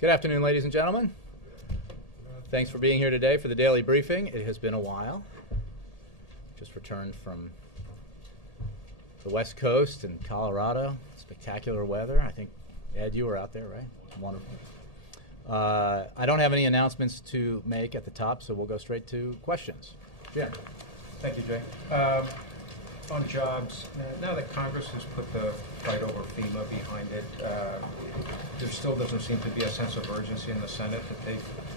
Good afternoon, ladies and gentlemen. Thanks for being here today for the daily briefing. It has been a while. Just returned from the West Coast and Colorado. Spectacular weather. I think, Ed, you were out there, right? Wonderful. I don't have any announcements to make at the top, so we'll go straight to questions. Jim. Thank you, Jay. On jobs, now that Congress has put the fight over FEMA behind it, there still doesn't seem to be a sense of urgency in the Senate to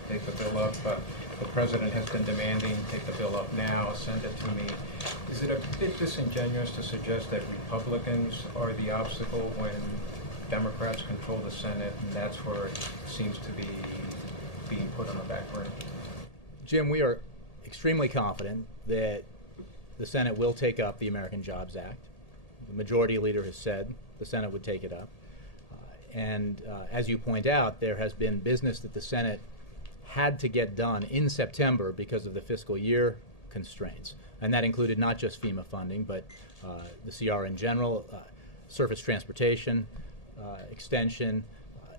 take the bill up. The President has been demanding take the bill up now, send it to me. Is it a bit disingenuous to suggest that Republicans are the obstacle when Democrats control the Senate, and that's where it seems to be being put on the back burner? Jim, we are extremely confident that the Senate will take up the American Jobs Act. The majority leader has said the Senate would take it up. As you point out, there has been business that the Senate had to get done in September because of the fiscal year constraints. And that included not just FEMA funding, but the CR in general, surface transportation extension,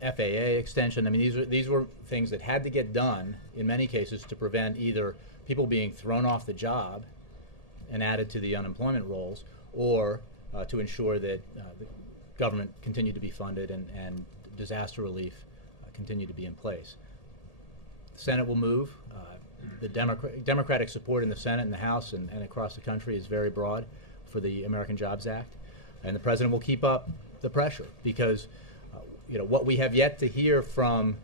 FAA extension. I mean, these were things that had to get done in many cases to prevent either people being thrown off the job and added to the unemployment rolls, or to ensure that the government continued to be funded and disaster relief continued to be in place. The Senate will move. The Democratic support in the Senate and the House and across the country is very broad for the American Jobs Act, and the President will keep up the pressure because what we have yet to hear from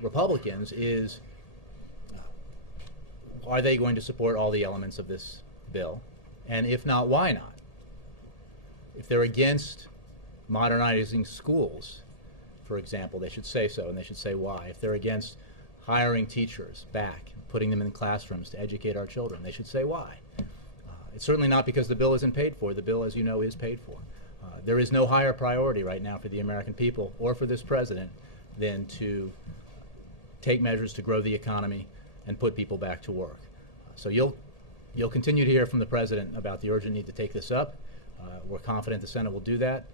Republicans is are they going to support all the elements of this bill? And if not, why not? If they're against modernizing schools, for example, they should say so, and they should say why. If they're against hiring teachers back, putting them in classrooms to educate our children, they should say why. It's certainly not because the bill isn't paid for. The bill, as you know, is paid for. There is no higher priority right now for the American people or for this president than to take measures to grow the economy and put people back to work. So you'll continue to hear from the President about the urgent need to take this up. We're confident the Senate will do that.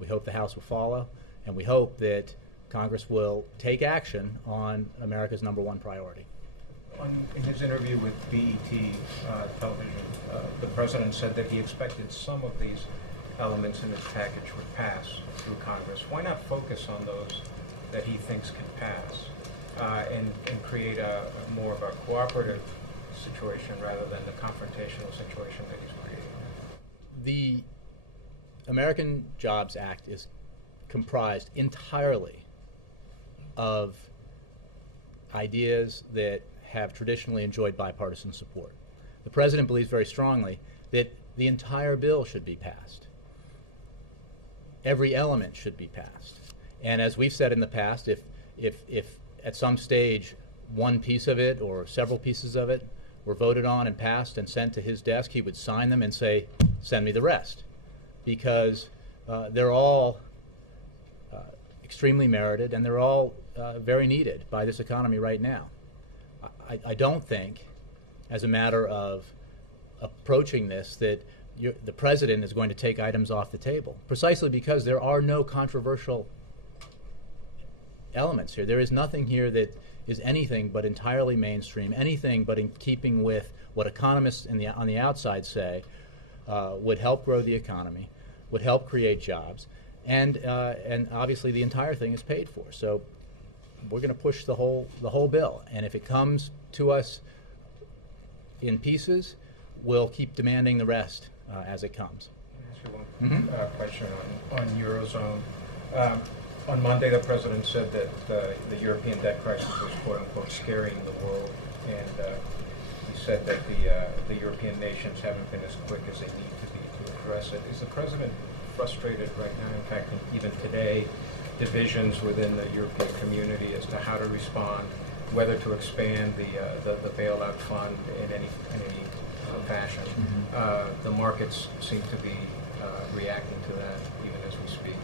We hope the House will follow, and we hope that Congress will take action on America's #1 priority. In his interview with BET television, the President said that he expected some of these elements in his package would pass through Congress. Why not focus on those that he thinks can pass and create a more of a cooperative situation rather than the confrontational situation that he's creating? The American Jobs Act is comprised entirely of ideas that have traditionally enjoyed bipartisan support. The President believes very strongly that the entire bill should be passed. Every element should be passed. And as we've said in the past, if at some stage one piece of it or several pieces of it were voted on and passed and sent to his desk, he would sign them and say, send me the rest. Because they're all extremely merited and they're all very needed by this economy right now. I don't think, as a matter of approaching this, that the President is going to take items off the table, precisely because there are no controversial elements here. There is nothing here that is anything but entirely mainstream, anything but in keeping with what economists on the outside say would help grow the economy, would help create jobs, and obviously the entire thing is paid for. So we're going to push the whole bill, and if it comes to us in pieces, we'll keep demanding the rest as it comes. Can I ask you one question on Eurozone? On Monday, the President said that the European debt crisis was quote-unquote scaring the world, and he said that the European nations haven't been as quick as they need to be to address it. Is the President frustrated right now? In fact, even today, divisions within the European community as to how to respond, whether to expand the bailout fund in any fashion. The markets seem to be reacting to that even as we speak.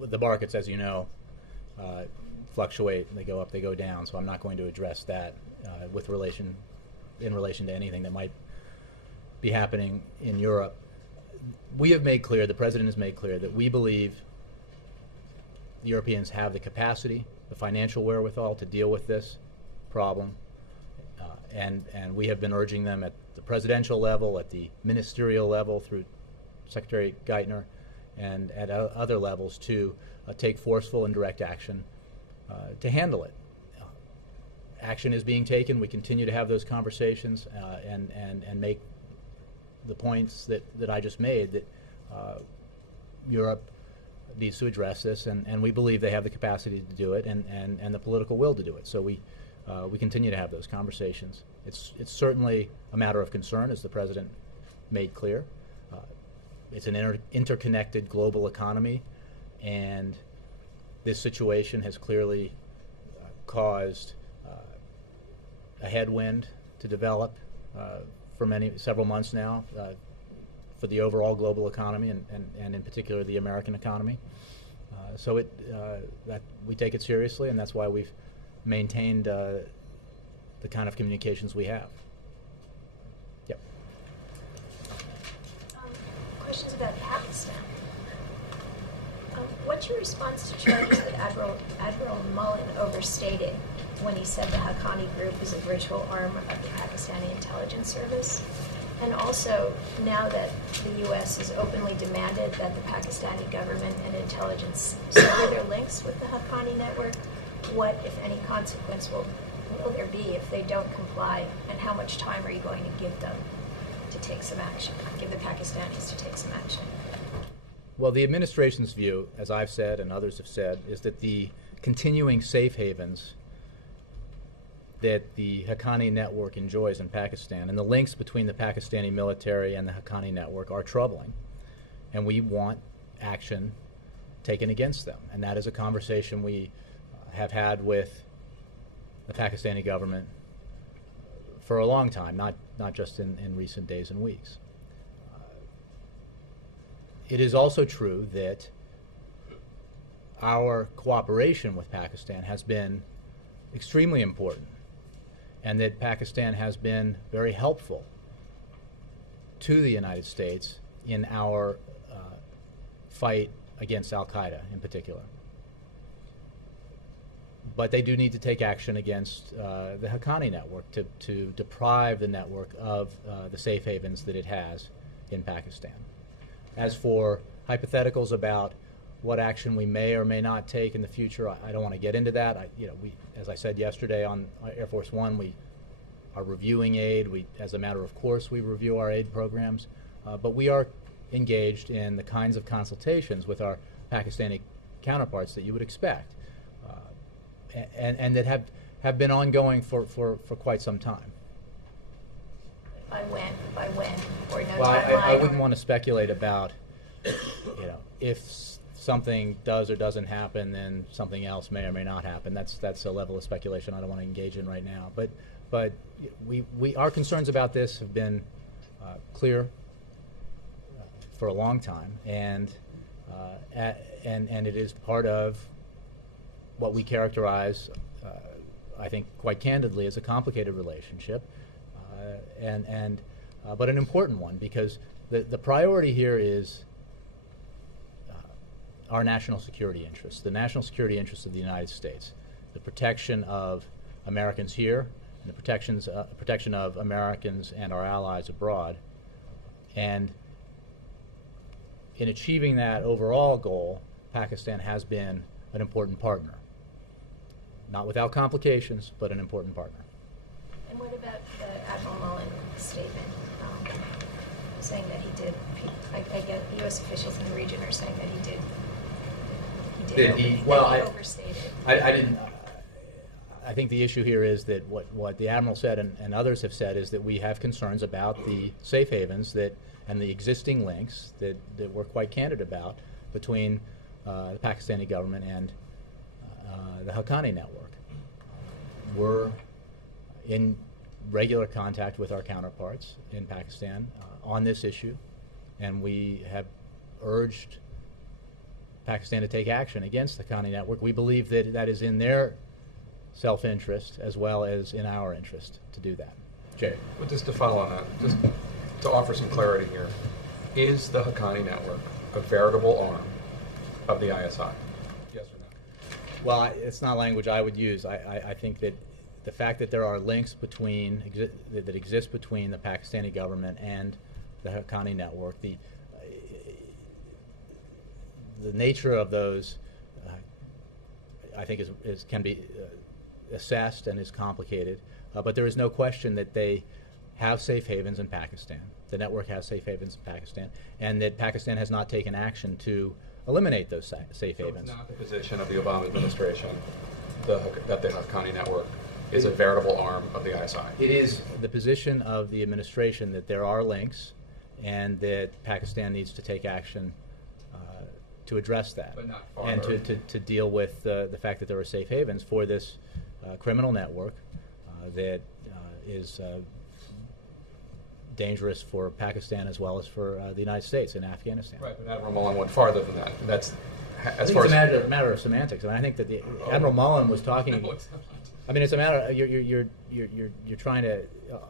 The markets, as you know, fluctuate. They go up, they go down. So I'm not going to address that in relation to anything that might be happening in Europe. We have made clear, the President has made clear, that we believe the Europeans have the capacity, the financial wherewithal to deal with this problem, and we have been urging them at the presidential level, at the ministerial level through Secretary Geithner, and at other levels to take forceful and direct action to handle it. Action is being taken. We continue to have those conversations and make the points that I just made, that Europe needs to address this, and we believe they have the capacity to do it and the political will to do it. So we continue to have those conversations. It's certainly a matter of concern, as the President made clear. It's an interconnected global economy, and this situation has clearly caused a headwind to develop for several months now for the overall global economy and in particular the American economy. So that we take it seriously, and that's why we've maintained the kind of communications we have. Yep. Questions about Pakistan. What's your response to charges that Admiral Mullen overstated when he said the Haqqani group is a virtual arm of the Pakistani intelligence service? And also, now that the U.S. has openly demanded that the Pakistani government and intelligence sever their links with the Haqqani network, what, if any, consequence will there be if they don't comply, and how much time are you going to give them to take some action, give the Pakistanis to take some action? Well, the administration's view, as I've said and others have said, is that the continuing safe havens that the Haqqani network enjoys in Pakistan and the links between the Pakistani military and the Haqqani network are troubling, and we want action taken against them. And that is a conversation we have had with the Pakistani government for a long time, not just in recent days and weeks. It is also true that our cooperation with Pakistan has been extremely important, and that Pakistan has been very helpful to the United States in our fight against al-Qaeda in particular. But they do need to take action against the Haqqani network to deprive the network of the safe havens that it has in Pakistan. As for hypotheticals about what action we may or may not take in the future, I don't want to get into that. As I said yesterday on Air Force One, we are reviewing aid. As a matter of course, we review our aid programs, but we are engaged in the kinds of consultations with our Pakistani counterparts that you would expect, and that have been ongoing for quite some time. By when, or no Well, timeline? I wouldn't want to speculate about, if something does or doesn't happen, then something else may or may not happen. That's a level of speculation I don't want to engage in right now. But our concerns about this have been clear for a long time, and it is part of what we characterize, I think, quite candidly, as a complicated relationship. But an important one, because the priority here is our national security interests, the national security interests of the United States, the protection of Americans here, and the protection of Americans and our allies abroad. And in achieving that overall goal, Pakistan has been an important partner. Not without complications, but an important partner. And what about the Admiral Mullen statement saying that he did? I get U.S. officials in the region are saying that he did. He overstated. I didn't. I think the issue here is that what the Admiral said and others have said is that we have concerns about the safe havens and the existing links that we're quite candid about between the Pakistani government and the Haqqani network. We're in regular contact with our counterparts in Pakistan on this issue, and we have urged Pakistan to take action against the Haqqani network. We believe that is in their self-interest as well as in our interest to do that. Jay? Well, just to follow on that, just to offer some clarity here, is the Haqqani network a veritable arm of the ISI? Yes or no? Well, it's not language I would use. I think that the fact that there are links that exist between the Pakistani government and the Haqqani network, the nature of those, I think, can be assessed and is complicated. But there is no question that they have safe havens in Pakistan. The network has safe havens in Pakistan, and that Pakistan has not taken action to eliminate those safe havens. So it's not the position of the Obama administration that the Haqqani network is a veritable arm of the ISI. It is the position of the administration that there are links, and that Pakistan needs to take action to address that, But not and farther. to deal with the fact that there are safe havens for this criminal network that is dangerous for Pakistan as well as for the United States and Afghanistan. Right, but Admiral Mullen went farther than that. That's I as think far it's as a matter of semantics, and I think that Admiral Mullen was talking. No, it's not. I mean, it's a matter. You're trying to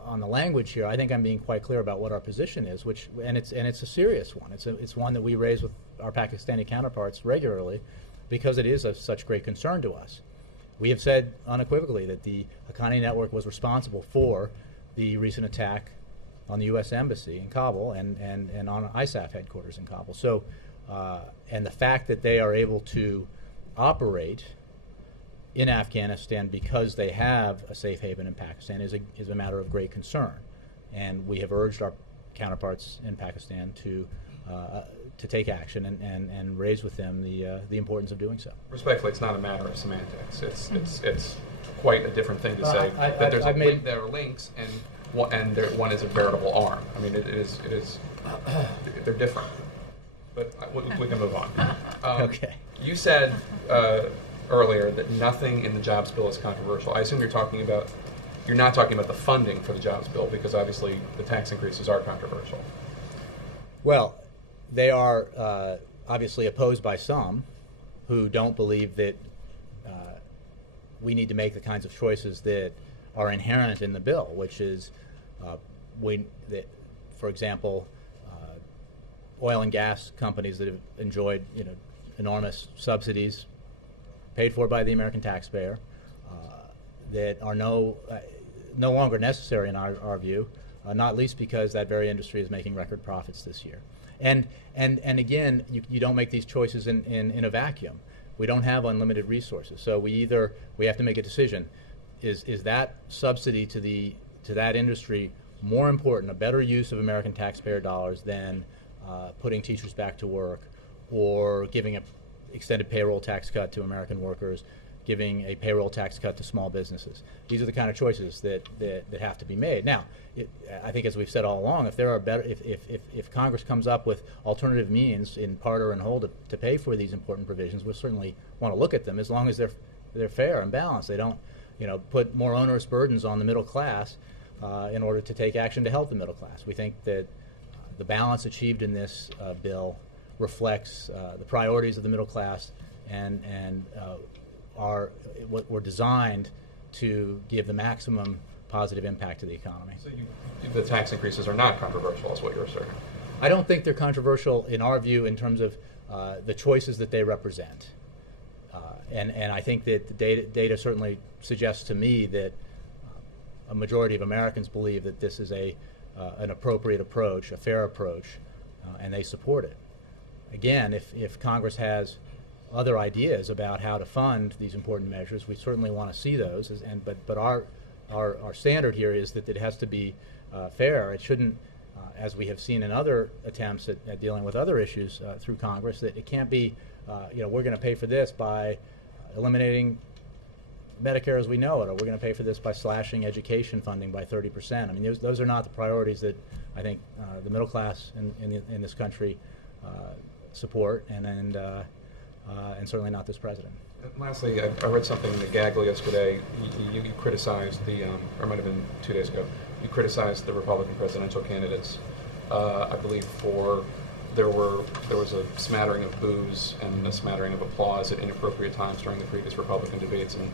on the language here. I think I'm being quite clear about what our position is, and it's a serious one. It's one that we raise with our Pakistani counterparts regularly, because it is of such great concern to us. We have said unequivocally that the Haqqani network was responsible for the recent attack on the U.S. Embassy in Kabul and on ISAF headquarters in Kabul. So, and the fact that they are able to operate in Afghanistan because they have a safe haven in Pakistan is a matter of great concern. And we have urged our counterparts in Pakistan to take action and raise with them the importance of doing so. Respectfully, it's not a matter of semantics. It's quite a different thing to say that there's there are links and one is a veritable arm. I mean, it is they're different. But we can move on. Okay. You said earlier that nothing in the jobs bill is controversial. I assume you're not talking about the funding for the jobs bill, because obviously the tax increases are controversial. Well, they are obviously opposed by some who don't believe that we need to make the kinds of choices that are inherent in the bill, which is, for example, oil and gas companies that have enjoyed enormous subsidies paid for by the American taxpayer that are no longer necessary in our view, not least because that very industry is making record profits this year. And again, you don't make these choices in a vacuum. We don't have unlimited resources, so we have to make a decision. Is that subsidy to that industry more important, a better use of American taxpayer dollars than putting teachers back to work, or giving an extended payroll tax cut to American workers, giving a payroll tax cut to small businesses? These are the kind of choices that have to be made. Now, I think, as we've said all along, if there are if Congress comes up with alternative means in part or in whole to pay for these important provisions, we'll certainly want to look at them, as long as they're fair and balanced. They don't put more onerous burdens on the middle class in order to take action to help the middle class. We think that the balance achieved in this bill reflects the priorities of the middle class and were designed to give the maximum positive impact to the economy. So the tax increases are not controversial, is what you're asserting? I don't think they're controversial in our view in terms of the choices that they represent. And I think that the data certainly suggests to me that a majority of Americans believe that this is an appropriate approach, a fair approach, and they support it. Again, if Congress has other ideas about how to fund these important measures, we certainly want to see those. But our standard here is that it has to be fair. It shouldn't, as we have seen in other attempts at dealing with other issues through Congress, that it can't be, we're going to pay for this by eliminating Medicare as we know it, or we're going to pay for this by slashing education funding by 30%. I mean, those are not the priorities that I think the middle class in this country support, and certainly not this president. And lastly, I read something in the gaggle yesterday. You criticized or it might have been 2 days ago, you criticized the Republican presidential candidates, I believe, there was a smattering of boos and a smattering of applause at inappropriate times during the previous Republican debates, and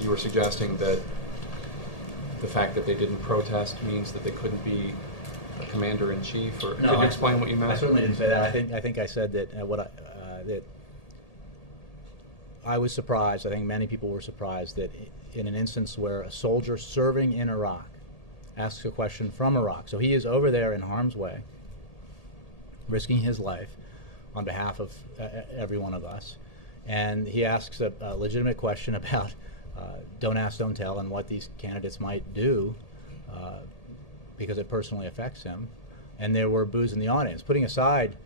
you were suggesting that the fact that they didn't protest means that they couldn't be a commander-in-chief, or No, could you explain what you meant? I certainly didn't say that. I think I said that that I was surprised, I think many people were surprised, that in an instance where a soldier serving in Iraq asks a question from Iraq, so he is over there in harm's way, risking his life on behalf of every one of us, and he asks a legitimate question about don't ask, don't tell, and what these candidates might do because it personally affects him. And there were boos in the audience. Putting aside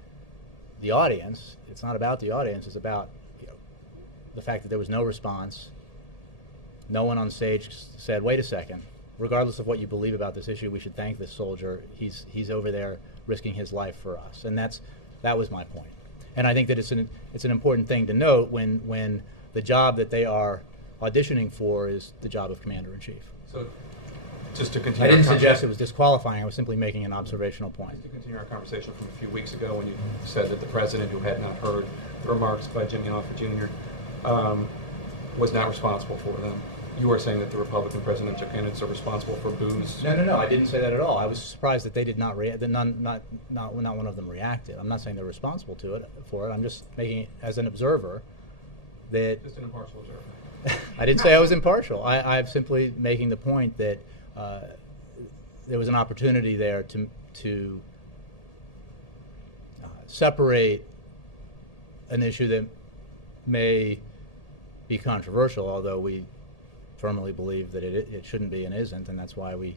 the audience, it's not about the audience, it's about the fact that there was no response. No one on stage said, wait a second, regardless of what you believe about this issue, we should thank this soldier. He's over there risking his life for us. And that was my point. And I think that it's an important thing to note when the job that they are auditioning for is the job of Commander-in-Chief. So, just to continue, I didn't suggest it was disqualifying. I was simply making an observational point. Just to continue our conversation from a few weeks ago, when you said that the president, who had not heard the remarks by Jimmy Hoffa Jr., was not responsible for them. You are saying that the Republican presidential candidates are responsible for boos? No. I didn't say that at all. I was surprised that they did not react. That not one of them reacted. I'm not saying they're responsible for it. I'm just making it as an observer that. Just an impartial observer. I didn't say I was impartial. I'm simply making the point that there was an opportunity there to separate an issue that may be controversial, although we firmly believe that it shouldn't be and isn't, and that's why we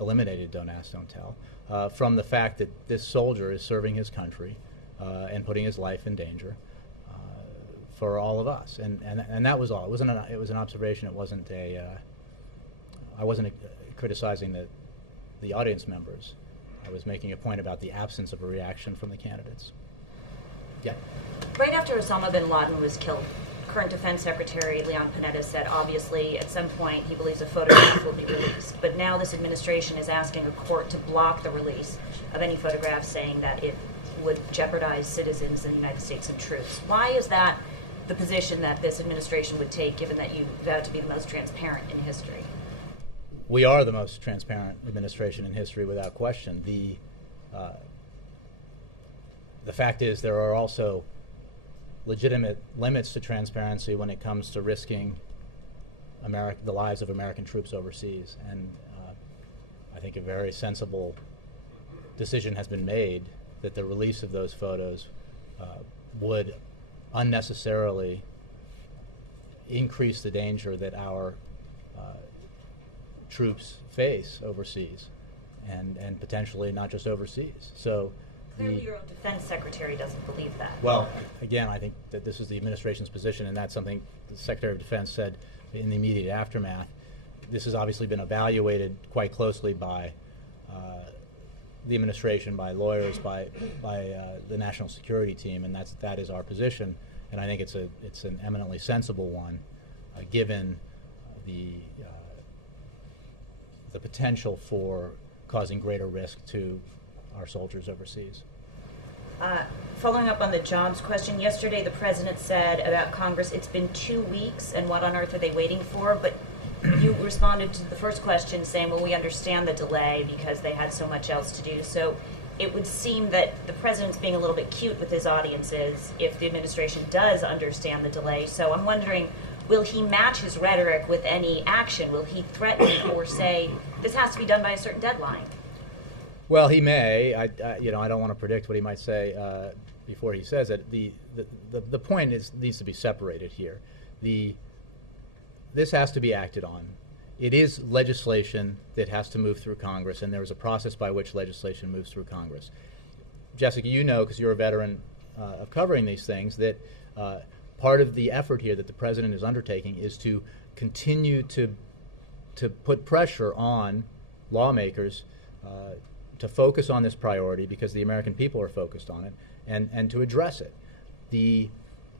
eliminated Don't Ask, Don't Tell, from the fact that this soldier is serving his country and putting his life in danger for all of us, and that was all. It was an observation. It wasn't I wasn't criticizing the audience members. I was making a point about the absence of a reaction from the candidates. Yeah. Right after Osama bin Laden was killed, current Defense Secretary Leon Panetta said obviously at some point he believes a photograph will be released. But now this administration is asking a court to block the release of any photographs, saying that it would jeopardize citizens in the United States and troops. Why is that the position that this administration would take, given that you vowed to be the most transparent in history? We are the most transparent administration in history, without question. The fact is, there are also legitimate limits to transparency when it comes to risking the lives of American troops overseas. And I think a very sensible decision has been made that the release of those photos would unnecessarily increase the danger that our troops face overseas, and potentially not just overseas. So clearly your own defense secretary doesn't believe that. Well, again, I think that this is the administration's position, and that's something the Secretary of Defense said in the immediate aftermath. This has obviously been evaluated quite closely by the administration, by lawyers, by the national security team, and that is our position. And I think it's an eminently sensible one, given the potential for causing greater risk to our soldiers overseas. Following up on the jobs question, yesterday the president said about Congress, it's been 2 weeks, and what on earth are they waiting for? But you responded to the first question saying, well, we understand the delay because they had so much else to do. So it would seem that the president's being a little bit cute with his audiences if the administration does understand the delay. So I'm wondering, will he match his rhetoric with any action? Will he threaten or say, this has to be done by a certain deadline? Well, he may. I don't want to predict what he might say before he says it. The point needs to be separated here. This has to be acted on. It is legislation that has to move through Congress, and there is a process by which legislation moves through Congress. Jessica, you know, because you're a veteran of covering these things, that part of the effort here that the president is undertaking is to continue to put pressure on lawmakers to focus on this priority, because the American people are focused on it, and to address it. The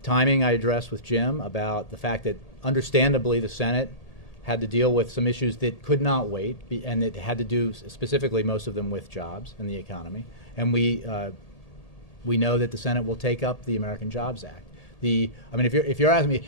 timing I addressed with Jim about the fact that understandably the Senate had to deal with some issues that could not wait, and it had to do specifically, most of them, with jobs and the economy. And we know that the Senate will take up the American Jobs Act. If you're asking me,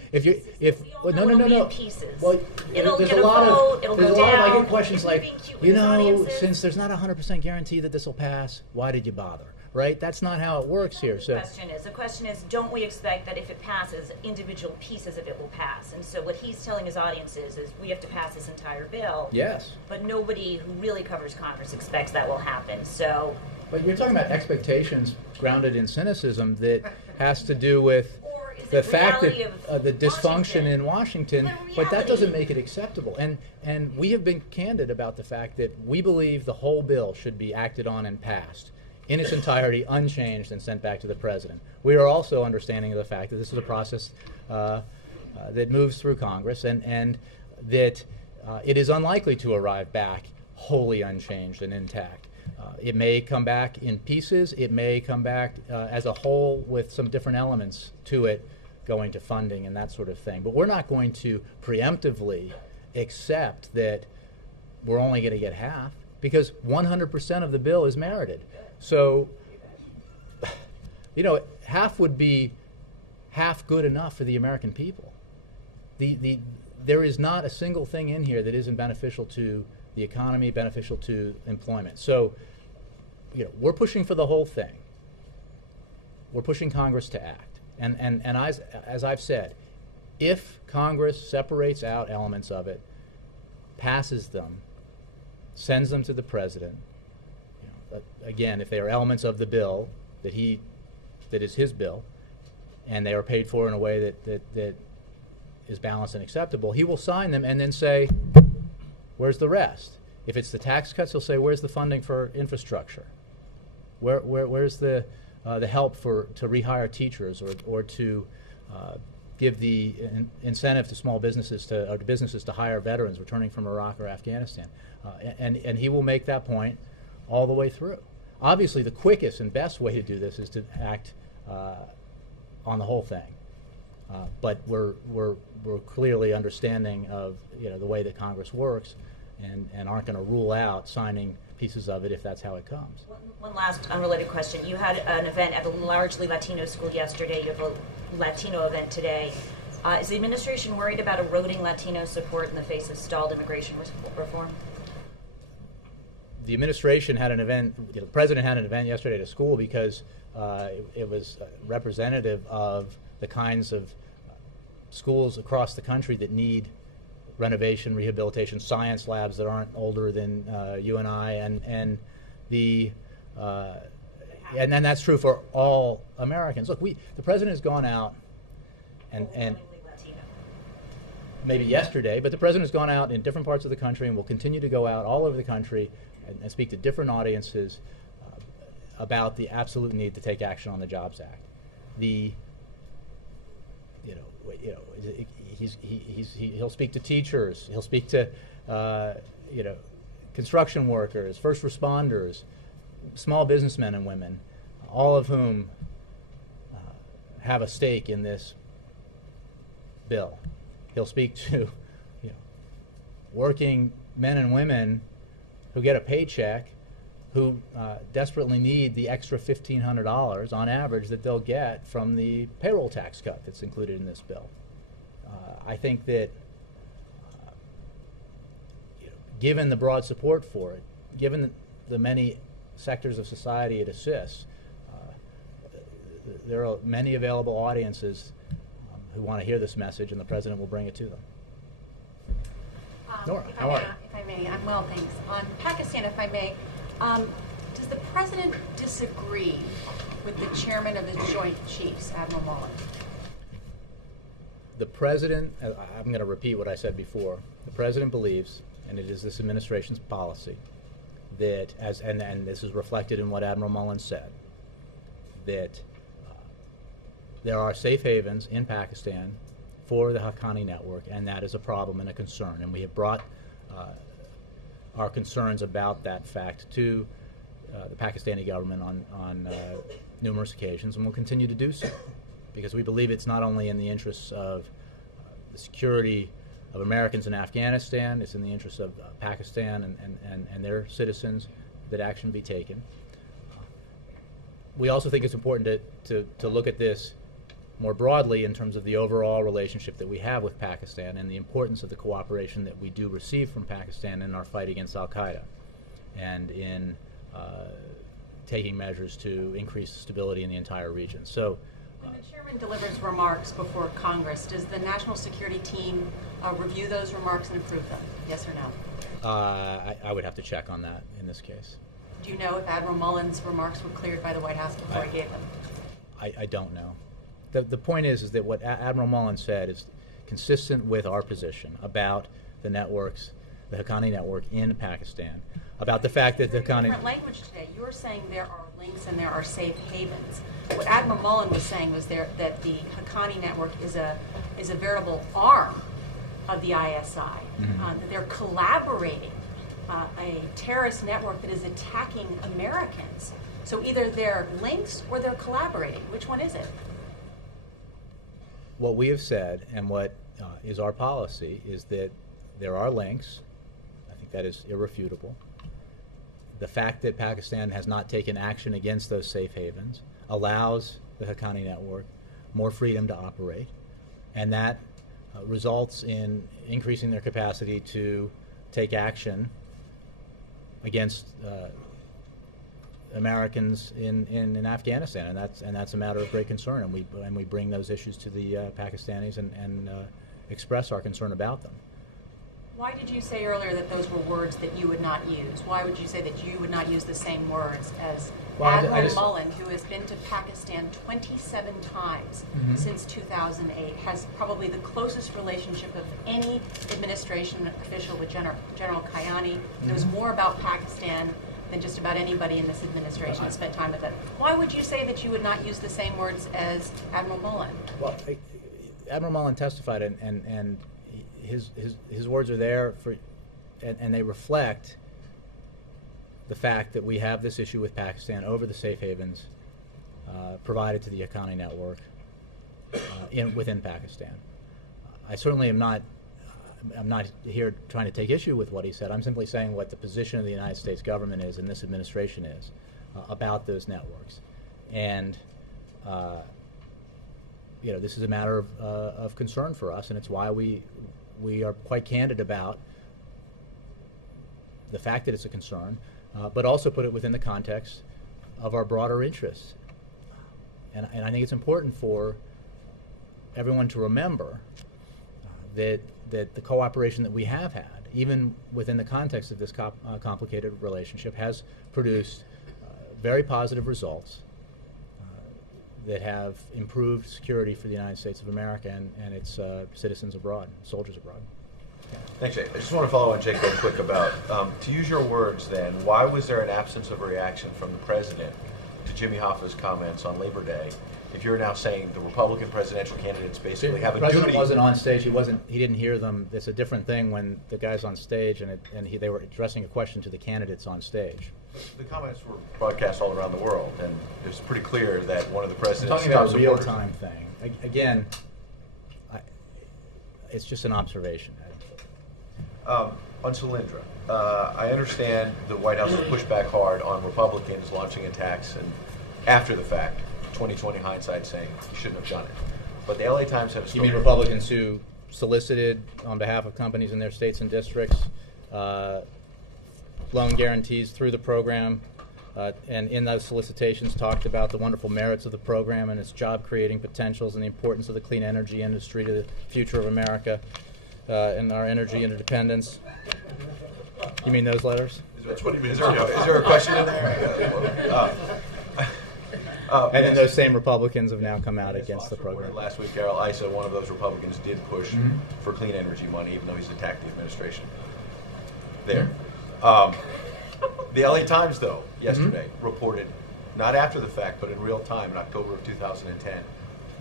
no. Pieces. Well, there's a lot of I get questions like, since since there's not 100% guarantee that this will pass, why did you bother? right? That's not how it works here. So The question is, don't we expect that if it passes, individual pieces of it will pass? And so what he's telling his audience is we have to pass this entire bill. yes. But nobody who really covers Congress expects that will happen. So, But you're talking about expectations grounded in cynicism that has to do with or is the it fact reality that of the dysfunction Washington? in Washington, The but that reality. doesn't make it acceptable. And we have been candid about the fact that we believe the whole bill should be acted on and passed in its entirety, unchanged, and sent back to the president. We are also understanding of the fact that this is a process that moves through Congress, and that it is unlikely to arrive back wholly unchanged and intact. It may come back in pieces. It may come back as a whole with some different elements to it going to funding and that sort of thing. But we're not going to preemptively accept that we're only going to get half, because 100% of the bill is merited. So, half would be half good enough for the American people. There is not a single thing in here that isn't beneficial to the economy, beneficial to employment. So, we're pushing for the whole thing. We're pushing Congress to act. And as I've said, if Congress separates out elements of it, passes them, sends them to the president, again, if they are elements of the bill that is his bill, and they are paid for in a way that is balanced and acceptable, he will sign them and then say, where's the rest? If it's the tax cuts, he'll say, where's the funding for infrastructure? Where's the help to rehire teachers or to give the incentive to small businesses to businesses to hire veterans returning from Iraq or Afghanistan? And he will make that point all the way through. Obviously, the quickest and best way to do this is to act on the whole thing. But we're clearly understanding of the way that Congress works, and aren't going to rule out signing pieces of it if that's how it comes. One last unrelated question. You had an event at a largely Latino school yesterday. You have a Latino event today. Is the administration worried about eroding Latino support in the face of stalled immigration reform? The administration had an event, the president had an event yesterday at a school because it was representative of the kinds of schools across the country that need renovation, rehabilitation, science labs that aren't older than you and I, and then that's true for all Americans. Look, the president has gone out and maybe yesterday, but the president has gone out in different parts of the country and will continue to go out all over the country and speak to different audiences about the absolute need to take action on the Jobs Act. He'll speak to teachers. He'll speak to construction workers, first responders, small businessmen and women, all of whom have a stake in this bill. He'll speak to working men and women who get a paycheck, who desperately need the extra $1,500 on average that they'll get from the payroll tax cut that's included in this bill. I think that given the broad support for it, given the many sectors of society it assists, there are many available audiences who want to hear this message, and the president will bring it to them. Nora, how are you? If I may, I'm well, thanks. On Pakistan, if I may, does the president disagree with the chairman of the Joint Chiefs, Admiral Mullen? The president, I'm going to repeat what I said before, the president believes, and it is this administration's policy, that, and this is reflected in what Admiral Mullen said, that there are safe havens in Pakistan for the Haqqani network, and that is a problem and a concern. And we have brought our concerns about that fact to the Pakistani government on numerous occasions, and will continue to do so, because we believe it's not only in the interests of the security of Americans in Afghanistan, it's in the interests of Pakistan and their citizens that action be taken. We also think it's important to look at this more broadly in terms of the overall relationship that we have with Pakistan and the importance of the cooperation that we do receive from Pakistan in our fight against al-Qaeda and in taking measures to increase stability in the entire region. So, When the chairman delivers remarks before Congress, does the national security team review those remarks and approve them? Yes or no? I would have to check on that in this case. Do you know if Admiral Mullen's remarks were cleared by the White House before he gave them? I don't know. The point is that what Admiral Mullen said is consistent with our position about the networks, the Haqqani network in Pakistan, about the fact that the Haqqani... Different language today. You're saying there are links and there are safe havens. What Admiral Mullen was saying was that the Haqqani network is a veritable arm of the ISI, that they're collaborating a terrorist network that is attacking Americans. So either they're links or they're collaborating. Which one is it? What we have said and what is our policy is that there are links. I think that is irrefutable. The fact that Pakistan has not taken action against those safe havens allows the Haqqani network more freedom to operate, and that results in increasing their capacity to take action against Americans in Afghanistan, and that's a matter of great concern, and we bring those issues to the Pakistanis and express our concern about them. Why did you say earlier that those were words that you would not use? Why would you say that you would not use the same words as Admiral Mullen, who has been to Pakistan 27 times since 2008, has probably the closest relationship of any administration official with General Kayani, knows more about Pakistan than just about anybody in this administration has spent time with it. Why would you say that you would not use the same words as Admiral Mullen? Well, Admiral Mullen testified, and his words are there for, and they reflect the fact that we have this issue with Pakistan over the safe havens provided to the Haqqani network within Pakistan. I certainly am not. I'm not here trying to take issue with what he said. I'm simply saying what the position of the United States government is and this administration is about those networks, and this is a matter of concern for us, and it's why we are quite candid about the fact that it's a concern, but also put it within the context of our broader interests. And I think it's important for everyone to remember that the cooperation that we have had, even within the context of this complicated relationship, has produced very positive results that have improved security for the United States of America and its citizens abroad, soldiers abroad. Thanks, Jay. I just want to follow on Jake real quick about, to use your words then, why was there an absence of a reaction from the President to Jimmy Hoffa's comments on Labor Day, if you're now saying the Republican presidential candidates basically have a duty? The President wasn't on stage. He didn't hear them. It's a different thing when the guy's on stage and they were addressing a question to the candidates on stage. The comments were broadcast all around the world, and it's pretty clear that one of the president's I'm talking about a real-time thing. Again, it's just an observation. On Solyndra, I understand the White House has pushed back hard on Republicans launching attacks, and after the fact, 2020 hindsight saying you shouldn't have done it. But the LA Times had a story. You mean Republicans who solicited on behalf of companies in their states and districts loan guarantees through the program, and in those solicitations talked about the wonderful merits of the program and its job-creating potentials and the importance of the clean energy industry to the future of America and our energy interdependence. You mean those letters? Is there a question in there? And then those same Republicans have now come out against the program. Last week, Darrell Issa, one of those Republicans, did push for clean energy money, even though he's attacked the administration. There. The LA Times, though, yesterday reported, not after the fact, but in real time, in October of 2010,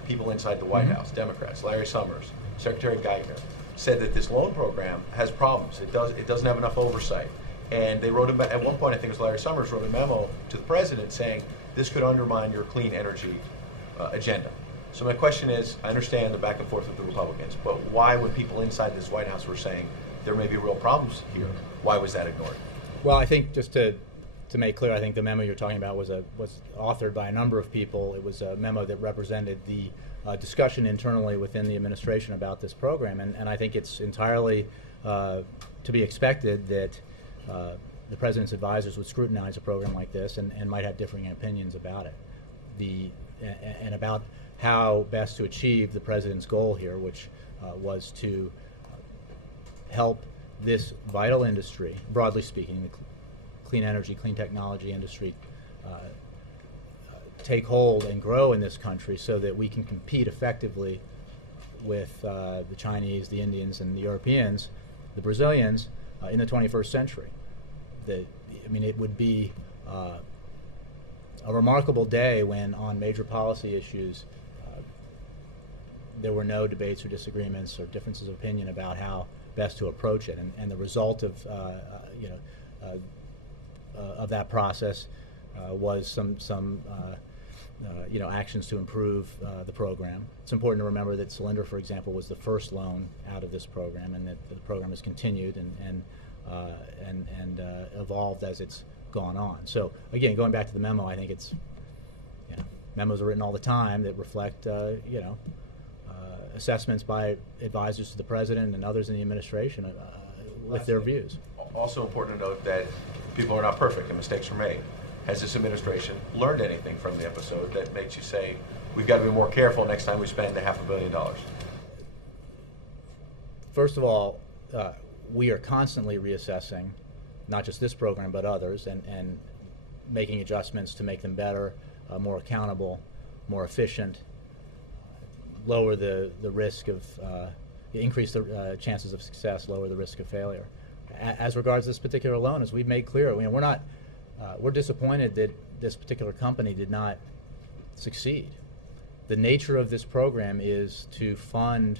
people inside the White House, Democrats, Larry Summers, Secretary Geithner, said that this loan program has problems. It doesn't have enough oversight. And they wrote, at one point, I think it was Larry Summers, wrote a memo to the president saying, this could undermine your clean energy agenda. So my question is, I understand the back and forth with the Republicans, but why, when people inside this White House were saying there may be real problems here, why was that ignored? Well, I think just to make clear, I think the memo you're talking about was authored by a number of people. It was a memo that represented the discussion internally within the administration about this program, and I think it's entirely to be expected that the president's advisors would scrutinize a program like this and might have differing opinions about it, and about how best to achieve the president's goal here, which was to help this vital industry, broadly speaking, the clean energy, clean technology industry, take hold and grow in this country so that we can compete effectively with the Chinese, the Indians, and the Europeans, the Brazilians, in the 21st century. It would be a remarkable day when, on major policy issues, there were no debates or disagreements or differences of opinion about how best to approach it, and the result of that process was some actions to improve the program. It's important to remember that Cylinder, for example, was the first loan out of this program, and that the program has continued and evolved as it's gone on. So again, going back to the memo, I think it's memos are written all the time that reflect assessments by advisors to the president and others in the administration with their views. Also important to note that people are not perfect and mistakes are made. Has this administration learned anything from the episode that makes you say, we've got to be more careful next time we spend $500 million? First of all, we are constantly reassessing not just this program but others, and making adjustments to make them better, more accountable, more efficient, lower the risk of, increase the chances of success, lower the risk of failure. As regards this particular loan, as we've made clear, we're disappointed that this particular company did not succeed. The nature of this program is to fund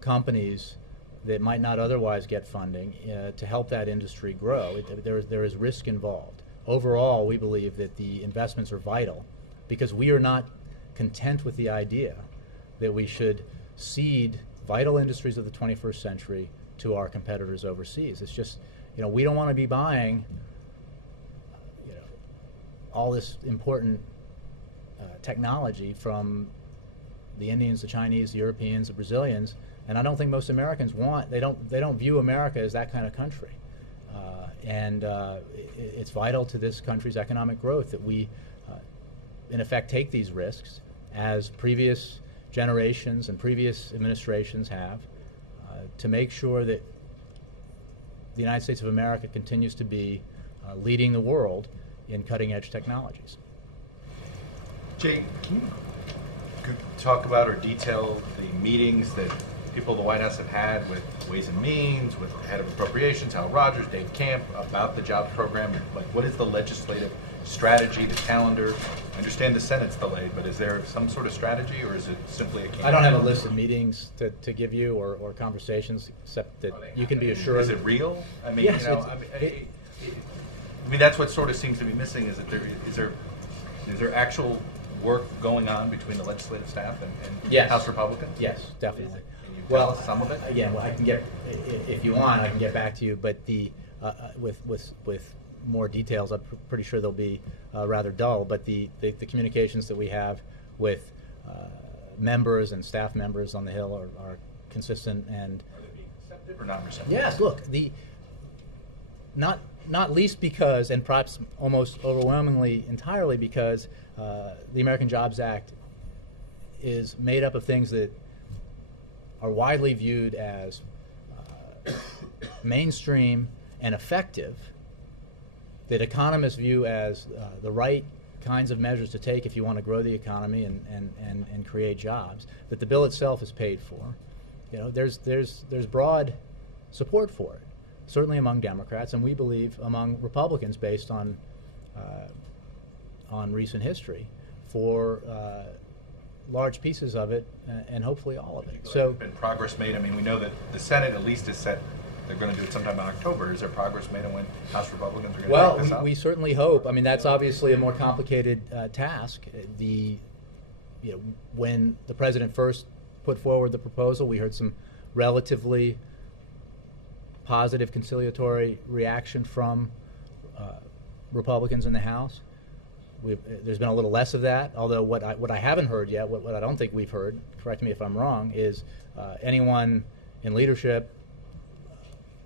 companies that might not otherwise get funding to help that industry grow. There is risk involved. Overall, we believe that the investments are vital because we are not content with the idea that we should cede vital industries of the 21st century to our competitors overseas. It's just, we don't want to be buying all this important technology from the Indians, the Chinese, the Europeans, the Brazilians, and I don't think most Americans they don't view America as that kind of country. It's vital to this country's economic growth that we, in effect, take these risks, as previous generations and previous administrations have, to make sure that the United States of America continues to be leading the world in cutting-edge technologies. Jay, can you talk about or detail the meetings that people in the White House have had with Ways and Means, with the head of appropriations, Hal Rogers, Dave Camp, about the jobs program? Like, what is the legislative strategy, the calendar? I understand the Senate's delayed, but is there some sort of strategy, or is it simply a campaign? I don't have a list of meetings to give you or conversations, except that you can be assured. Is it real? I mean, yes, I mean, that's what sort of seems to be missing. Is that is there actual work going on between the legislative staff and yes. House Republicans? Yes, definitely. Can you tell us some of it? Again, I can get, if you want, I can get back to you. But with more details, I'm pretty sure they'll be rather dull. But the communications that we have with members and staff members on the Hill are consistent and. Are they being receptive or not receptive? Yes. Look, not least because, and perhaps almost overwhelmingly entirely because, the American Jobs Act is made up of things that are widely viewed as mainstream and effective, that economists view as the right kinds of measures to take if you want to grow the economy and create jobs, that the bill itself is paid for. There's broad support for it, certainly among Democrats, and we believe among Republicans, based on recent history, for large pieces of it, and hopefully all of it. So, there's been progress made. I mean, we know that the Senate at least has said they're going to do it sometime in October. Is there progress made on when House Republicans are going to take this up? We certainly hope. I mean, that's obviously a more complicated task. When the president first put forward the proposal, we heard some relatively positive conciliatory reaction from Republicans in the House. There's been a little less of that, although what I haven't heard yet, what I don't think we've heard, correct me if I'm wrong, is anyone in leadership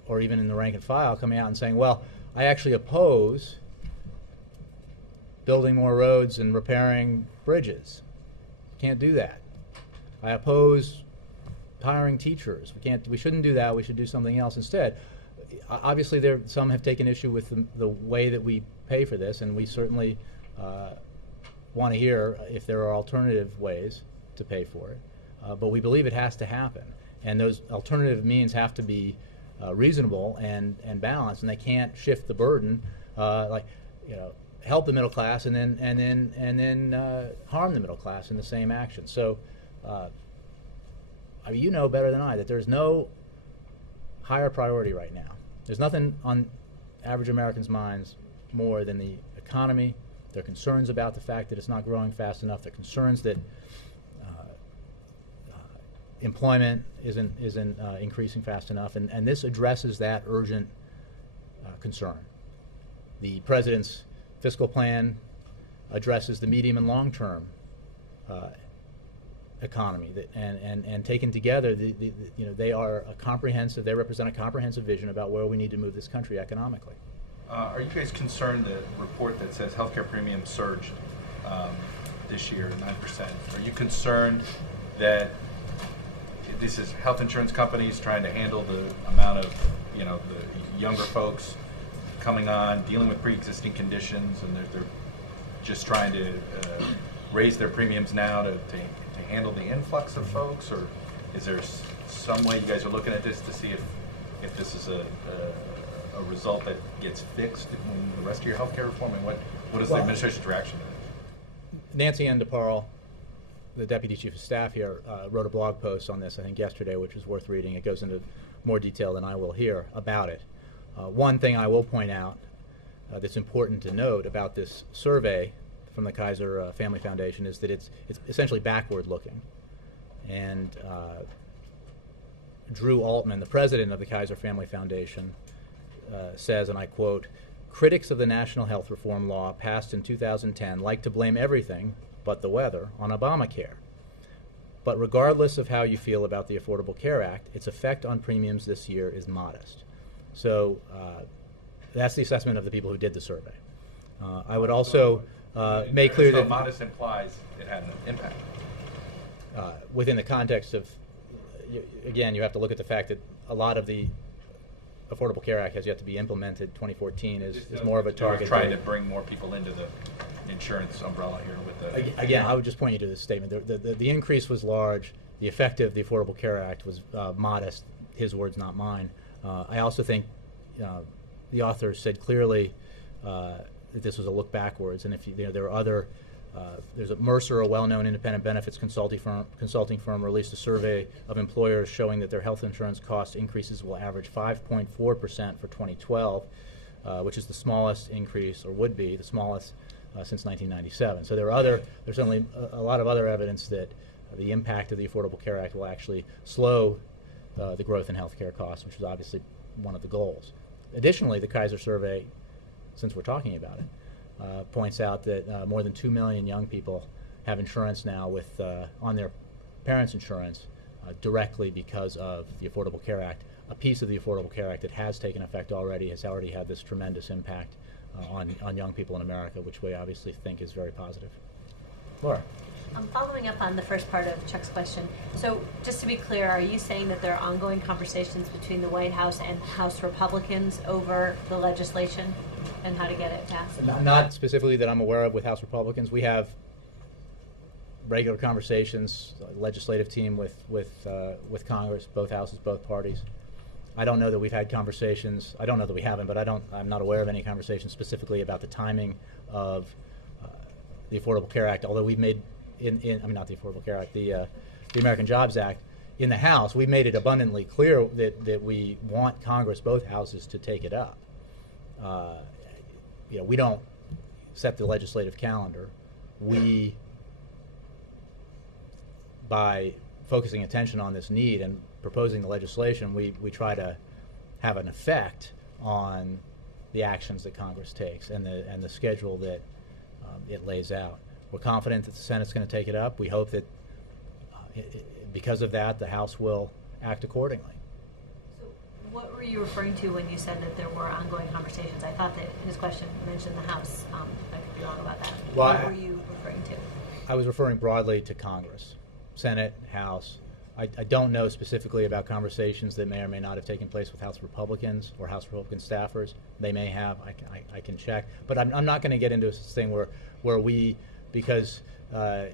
or even in the rank and file, coming out and saying, well, I actually oppose building more roads and repairing bridges. Can't do that. I oppose hiring teachers. We shouldn't do that. We should do something else instead. Obviously, some have taken issue with the way that we pay for this, and we certainly want to hear if there are alternative ways to pay for it. But we believe it has to happen, and those alternative means have to be reasonable and balanced, and they can't shift the burden, help the middle class and then harm the middle class in the same action. So, you know better than I that there's no higher priority right now. There's nothing on average Americans' minds more than the economy, their concerns about the fact that it's not growing fast enough, their concerns that employment isn't increasing fast enough, and this addresses that urgent concern. The president's fiscal plan addresses the medium and long-term economy, and taken together, they are a comprehensive. They represent a comprehensive vision about where we need to move this country economically. Are you guys concerned, the report that says healthcare premiums surged this year 9%? Are you concerned that this is health insurance companies trying to handle the amount of, the younger folks coming on, dealing with pre-existing conditions, and they're just trying to raise their premiums now to handle the influx of folks? Or is there some way you guys are looking at this to see if this is a result that gets fixed in the rest of your healthcare reform? And what is the administration's reaction to this? Nancy DeParle, the Deputy Chief of Staff here, wrote a blog post on this, I think yesterday, which is worth reading. It goes into more detail than I will here about it. One thing I will point out that's important to note about this survey from the Kaiser Family Foundation is that it's essentially backward looking. And Drew Altman, the president of the Kaiser Family Foundation, says, and I quote, "Critics of the National Health Reform Law passed in 2010 like to blame everything but the weather on Obamacare. But regardless of how you feel about the Affordable Care Act, its effect on premiums this year is modest." So that's the assessment of the people who did the survey. I would also make clear that modest implies it had an impact. Within the context of, again, you have to look at the fact that a lot of the Affordable Care Act has yet to be implemented. 2014 is more of a target. Trying to bring more people into the insurance umbrella here with the... Again, I would just point you to this statement. The increase was large. The effect of the Affordable Care Act was modest. His words, not mine. I also think the author said clearly that this was a look backwards, and if there are other... there's a Mercer, a well-known independent benefits consulting firm, released a survey of employers showing that their health insurance cost increases will average 5.4% for 2012, which is the smallest increase, or would be the smallest since 1997. So there's certainly a lot of other evidence that the impact of the Affordable Care Act will actually slow the growth in health care costs, which is obviously one of the goals. Additionally, the Kaiser survey, since we're talking about it, points out that more than 2 million young people have insurance now with on their parents' insurance directly because of the Affordable Care Act. A piece of the Affordable Care Act that has taken effect already has already had this tremendous impact on young people in America, which we obviously think is very positive. Laura. Following up on the first part of Chuck's question, so just to be clear, are you saying that there are ongoing conversations between the White House and House Republicans over the legislation and how to get it passed? Not specifically that I'm aware of with House Republicans. We have regular conversations, legislative team with Congress, both houses, both parties. I don't know that we've had conversations. I don't know that we haven't, but I'm not aware of any conversations specifically about the timing of the Affordable Care Act. Although we've made not the Affordable Care Act, the American Jobs Act. In the House, we made it abundantly clear that we want Congress, both houses, to take it up. We don't set the legislative calendar. We, by focusing attention on this need and proposing the legislation, we try to have an effect on the actions that Congress takes and the schedule that it lays out. We're confident that the Senate's going to take it up. We hope that because of that, the House will act accordingly. So What were you referring to when you said that there were ongoing conversations? I thought that his question mentioned the House. I could be wrong about that. Well, What were you referring to? I was referring broadly to Congress, Senate, House. I don't know specifically about conversations that may or may not have taken place with House Republicans or House Republican staffers. They may have. I can check. But I'm not going to get into this thing where we, because we're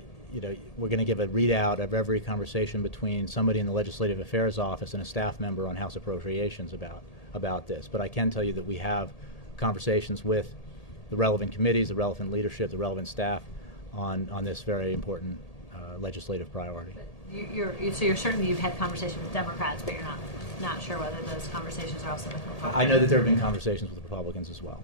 going to give a readout of every conversation between somebody in the Legislative Affairs Office and a staff member on House Appropriations about this. But I can tell you that we have conversations with the relevant committees, the relevant leadership, the relevant staff on this very important legislative priority. So you're certain you've had conversations with Democrats, but you're not sure whether those conversations are also with Republicans? I know that there have been conversations with Republicans as well.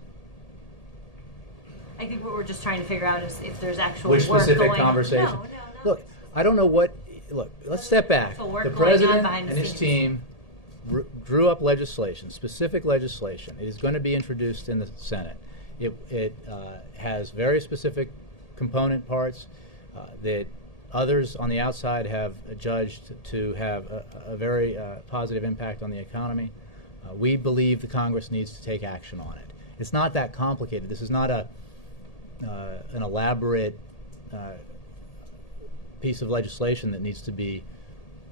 I think what we're just trying to figure out is if there's actual Which work specific going conversation? on. No. Look, I don't know what. Look, let's step back. So work The going on president behind the and his scenes. team drew up legislation, specific legislation. It is going to be introduced in the Senate. It has very specific component parts that others on the outside have judged to have a very positive impact on the economy. We believe the Congress needs to take action on it. It's not that complicated. This is not an elaborate piece of legislation that needs to be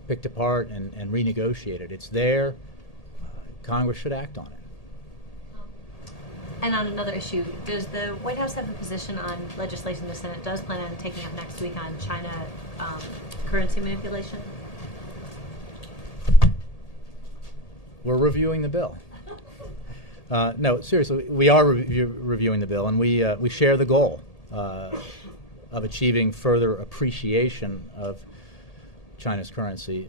picked apart and renegotiated. It's there. Congress should act on it. And on another issue, does the White House have a position on legislation the Senate does plan on taking up next week on China currency manipulation? We're reviewing the bill. No, seriously, we are reviewing the bill, and we share the goal of achieving further appreciation of China's currency.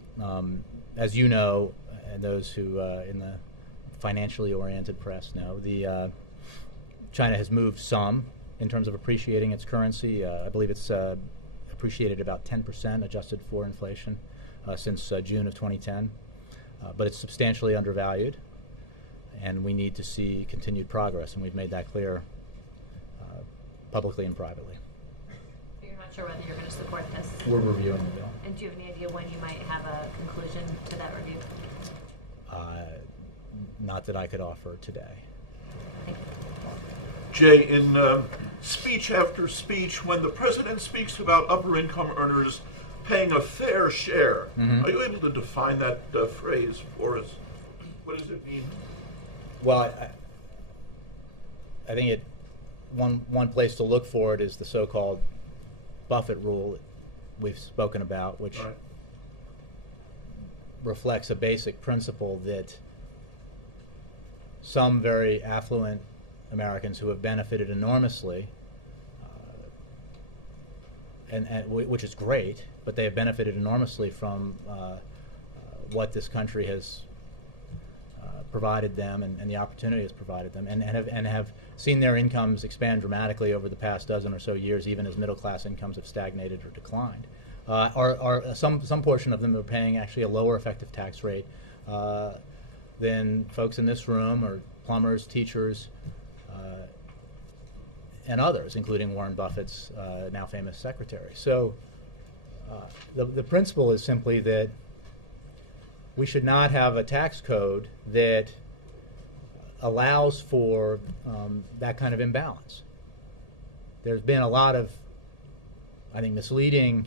As you know, and those who in the financially oriented press know, China has moved some in terms of appreciating its currency. I believe it's appreciated about 10% adjusted for inflation since June of 2010. But it's substantially undervalued, and we need to see continued progress, and we've made that clear publicly and privately. So you're not sure whether you're going to support this? We're reviewing the bill. And do you have any idea when you might have a conclusion to that review? Not that I could offer today. Thank you. Jay, in speech after speech, when the president speaks about upper income earners paying a fair share, are you able to define that phrase for us? What does it mean? Well, I think one place to look for it is the so-called Buffett rule that we've spoken about, which reflects a basic principle that some very affluent Americans who have benefited enormously, which is great, but they have benefited enormously from what this country has provided them and the opportunity has provided them, and have seen their incomes expand dramatically over the past dozen or so years, even as middle class incomes have stagnated or declined. Some portion of them are paying actually a lower effective tax rate than folks in this room, or plumbers, teachers, and others, including Warren Buffett's now famous secretary. So the principle is simply that we should not have a tax code that allows for that kind of imbalance. There's been a lot of, I think, misleading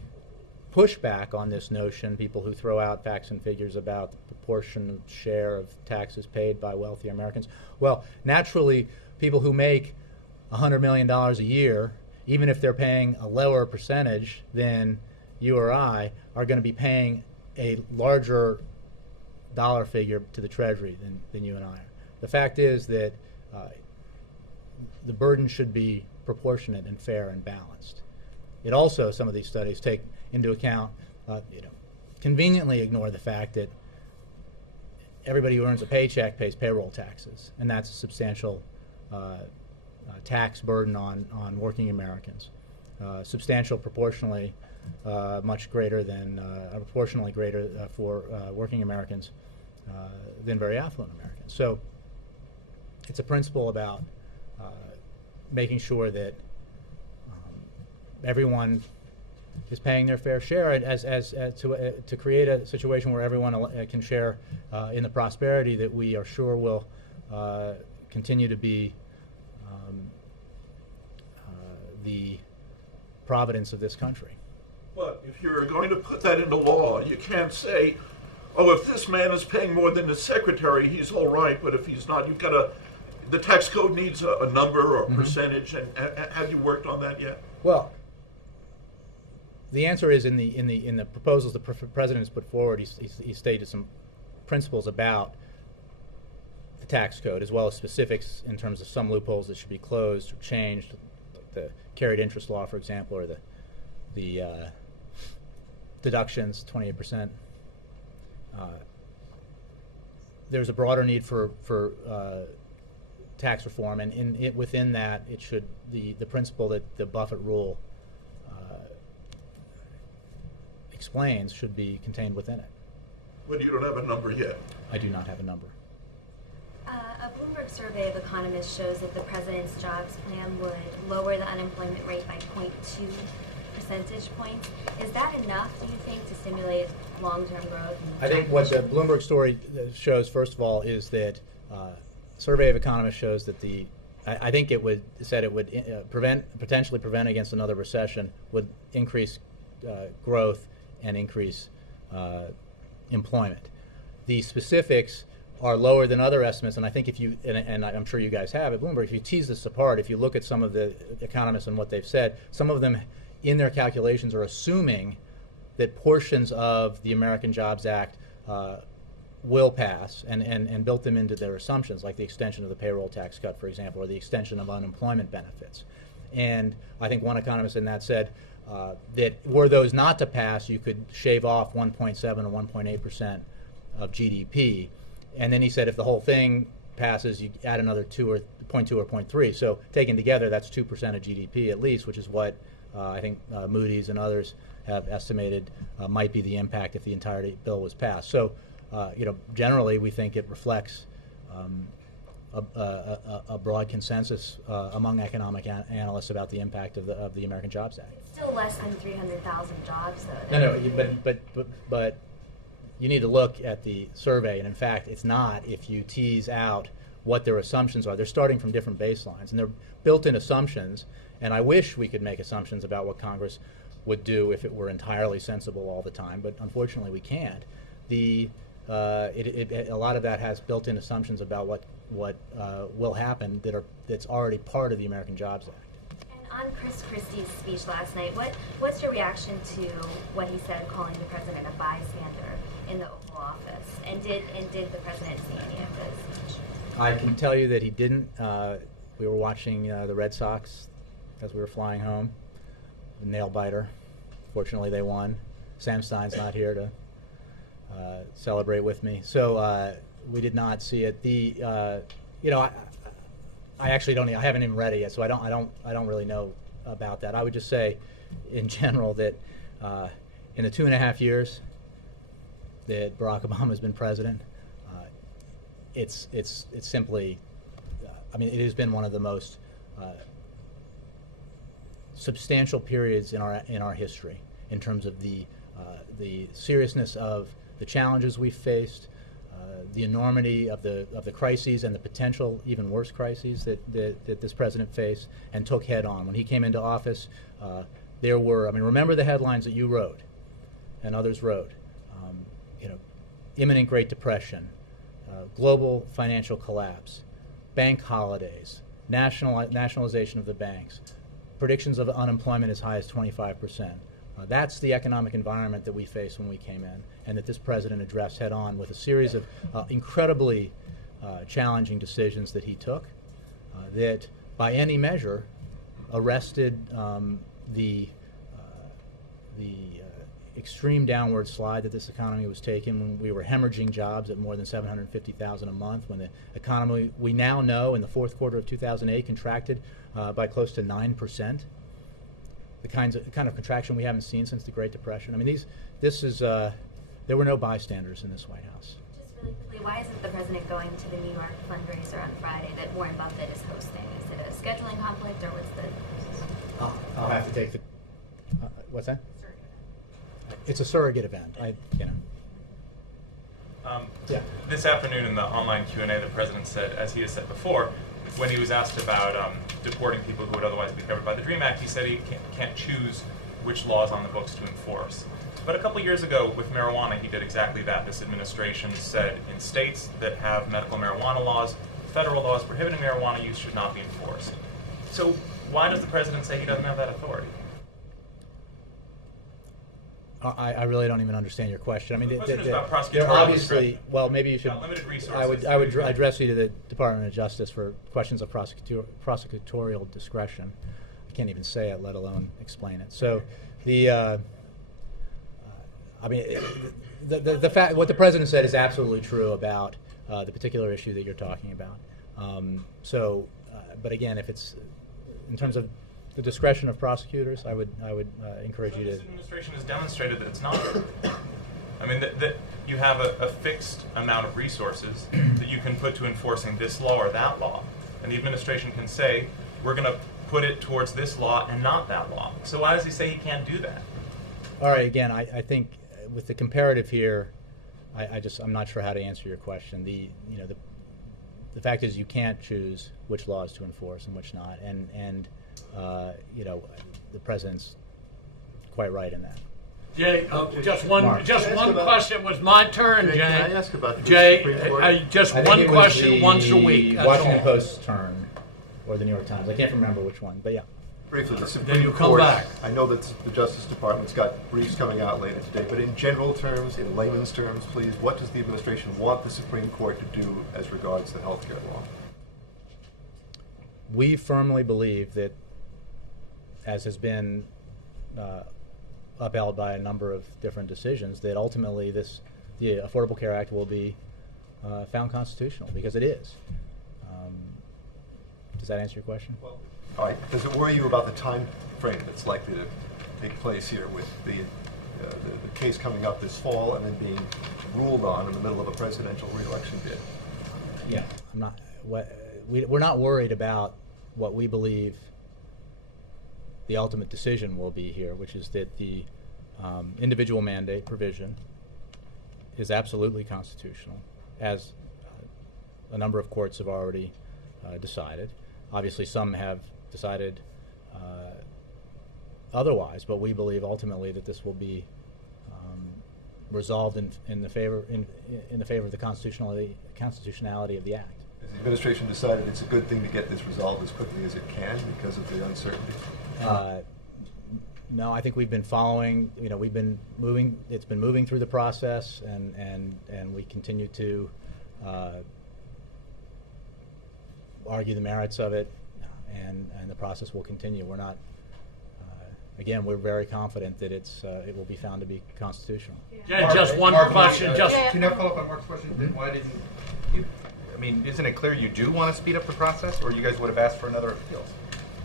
pushback on this notion, people who throw out facts and figures about the proportionate share of taxes paid by wealthy Americans. Well, naturally, people who make $100 million a year, even if they're paying a lower percentage than you or I, are going to be paying a larger dollar figure to the Treasury than you and I are. The fact is that the burden should be proportionate and fair and balanced. It also, some of these studies take into account, conveniently ignore the fact that everybody who earns a paycheck pays payroll taxes, and that's a substantial tax burden on working Americans, substantial proportionally much greater than proportionally greater for working Americans than very affluent Americans. So it's a principle about making sure that everyone paying their fair share, and to create a situation where everyone can share in the prosperity that we are sure will continue to be the providence of this country. But if you're going to put that into law, you can't say, oh, if this man is paying more than his secretary, he's all right, but if he's not, you've got to, the tax code needs a number or a percentage, and have you worked on that yet? Well, the answer is in the proposals the president has put forward. He stated some principles about the tax code, as well as specifics in terms of some loopholes that should be closed or changed, the carried interest law, for example, or the deductions, 28%. There's a broader need for tax reform, and within that, it should the principle that the Buffett rule explains should be contained within it. But you don't have a number yet. I do not have a number. A Bloomberg survey of economists shows that the president's jobs plan would lower the unemployment rate by 0.2 percentage points. Is that enough, do you think, to stimulate long-term growth? I think what the Bloomberg story shows, first of all, is that survey of economists shows that I think it would potentially prevent against another recession, would increase growth and increase employment. The specifics are lower than other estimates, and I think if you, and I'm sure you guys have at Bloomberg, if you tease this apart, if you look at some of the economists and what they've said, some of them in their calculations are assuming that portions of the American Jobs Act will pass and built them into their assumptions, like the extension of the payroll tax cut, for example, or the extension of unemployment benefits. And I think one economist in that said that were those not to pass, you could shave off 1.7 or 1.8% of GDP. And then he said if the whole thing passes, you add another 2 or 0.2 or 0.3. So taken together, that's 2% of GDP at least, which is what I think Moody's and others have estimated might be the impact if the entire bill was passed. So, generally we think it reflects a broad consensus among economic analysts about the impact of the American Jobs Act. It's still less than 300,000 jobs, though. No, but you need to look at the survey, and in fact, it's not if you tease out what their assumptions are. They're starting from different baselines, and they're built-in assumptions, and I wish we could make assumptions about what Congress would do if it were entirely sensible all the time, but unfortunately we can't. A lot of that has built-in assumptions about what will happen that's already part of the American Jobs Act. On Chris Christie's speech last night, what's your reaction to what he said, calling the president a bystander in the Oval Office? And did the president see any of this? I can tell you that he didn't. We were watching the Red Sox as we were flying home. The nail biter. Fortunately, they won. Sam Stein's not here to celebrate with me, so we did not see it. I actually don't. I haven't even read it yet, so I don't really know about that. I would just say, in general, that in the 2.5 years that Barack Obama has been president, it's simply. It has been one of the most substantial periods in our history in terms of the seriousness of the challenges we've faced. The enormity of the crises and the potential even worse crises that this president faced and took head on. When he came into office, there were, remember the headlines that you wrote and others wrote, imminent Great Depression, global financial collapse, bank holidays, nationalization of the banks, predictions of unemployment as high as 25%. That's the economic environment that we faced when we came in, and that this president addressed head on with a series of incredibly challenging decisions that he took that, by any measure, arrested the extreme downward slide that this economy was taking when we were hemorrhaging jobs at more than 750,000 a month, when the economy, we now know, in the fourth quarter of 2008 contracted by close to 9%. The kind of contraction we haven't seen since the Great Depression. There were no bystanders in this White House. Just really quickly, why isn't the president going to the New York fundraiser on Friday that Warren Buffett is hosting? Is it a scheduling conflict, or what's the? I'll have to take the. What's that? Sir, It's a surrogate event. Yeah. This afternoon in the online Q&A, the president said, as he has said before, when he was asked about deporting people who would otherwise be covered by the DREAM Act, he said he can't choose which laws on the books to enforce. But a couple years ago with marijuana, he did exactly that. This administration said in states that have medical marijuana laws, federal laws prohibiting marijuana use should not be enforced. So why does the president say he doesn't have that authority? I really don't even understand your question. I mean, The question is about they're prosecutorial obviously, discretion. well, maybe you should, About limited resources. I would address you to the Department of Justice for questions of prosecutorial discretion. I can't even say it, let alone explain it. So the fact, what the president said is absolutely true about the particular issue that you're talking about. But again, if it's in terms of the discretion of prosecutors, I would encourage you to. This administration has demonstrated that it's not. I mean, that you have a fixed amount of resources that you can put to enforcing this law or that law, and the administration can say, we're going to put it towards this law and not that law. So why does he say he can't do that? All right. Again, I think with the comparative here, I'm not sure how to answer your question. The fact is you can't choose which laws to enforce and which not, and the president's quite right in that. Jay, just one Mark. question. It was my turn, Jay. Can I ask about the Jay, Supreme Court? just I think one it was question the once a week. That's Washington all. Post's turn, or the New York Times. I can't remember which one, but yeah. Briefly, the Then Supreme you come Court, back. I know that the Justice Department's got briefs coming out later today, but in general terms, in layman's terms, please, what does the administration want the Supreme Court to do as regards the health care law? We firmly believe that, as has been upheld by a number of different decisions, that ultimately the Affordable Care Act will be found constitutional, because it is. Does that answer your question? Well, all right. Does it worry you about the time frame that's likely to take place here with the case coming up this fall and then being ruled on in the middle of a presidential re-election bid? Yeah, I'm not. We're not worried about what we believe the ultimate decision will be here, which is that the individual mandate provision is absolutely constitutional, as a number of courts have already decided. Obviously, some have decided otherwise, but we believe ultimately that this will be resolved in the favor of the constitutionality of the act. Has the administration decided it's a good thing to get this resolved as quickly as it can because of the uncertainty? No, I think we've been following. We've been moving. It's been moving through the process, and we continue to argue the merits of it, and the process will continue. We're not. Again, we're very confident that it will be found to be constitutional. Yeah, just one question. Can I follow up on Mark's question? Then why didn't you? I mean, isn't it clear you do want to speed up the process, or you guys would have asked for another appeals?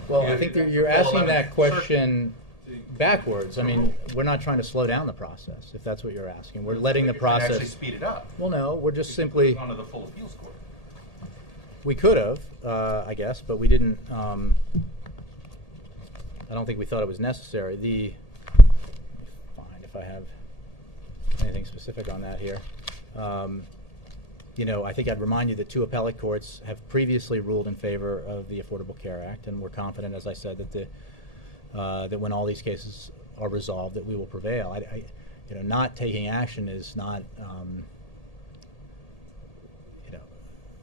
Well, I think you're asking that question backwards. I mean, we're not trying to slow down the process, if that's what you're asking. We're letting the process actually speed it up. Well, no, we're just simply. Onto the full appeals court. We could have, I guess, but we didn't. I don't think we thought it was necessary. Let me find if I have anything specific on that here. I think I'd remind you that 2 appellate courts have previously ruled in favor of the Affordable Care Act, and we're confident, as I said, that when all these cases are resolved, that we will prevail. Not taking action is not.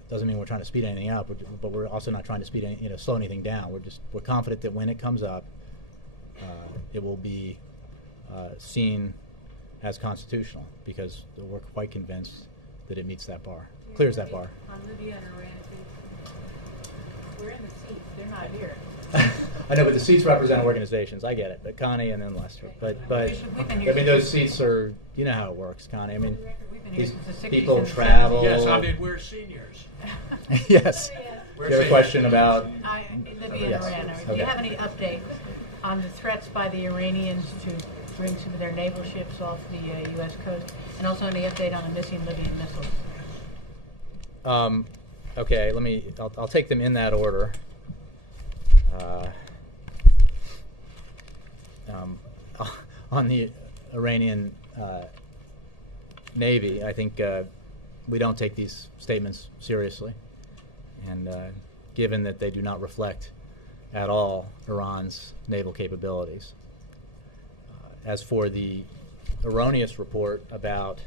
Doesn't mean we're trying to speed anything up, but we're also not trying to slow anything down. We're confident that when it comes up, it will be seen as constitutional, because we're quite convinced that it meets that bar, clears that bar. We're in the seats. They're not here. I know, but the seats represent organizations. I get it. But Connie and then Lester. But I mean, those seats are. You know how it works, Connie. I mean, these people travel. Yes, I mean, we're seniors. Yes. You have a question about? Yes. Do you have any updates on the threats by the Iranians to bring some of their naval ships off the U.S. coast, and also any update on the missing Libyan missiles? Okay, I'll take them in that order. On the Iranian Navy, I think we don't take these statements seriously. And given that they do not reflect at all Iran's naval capabilities. As for the erroneous report about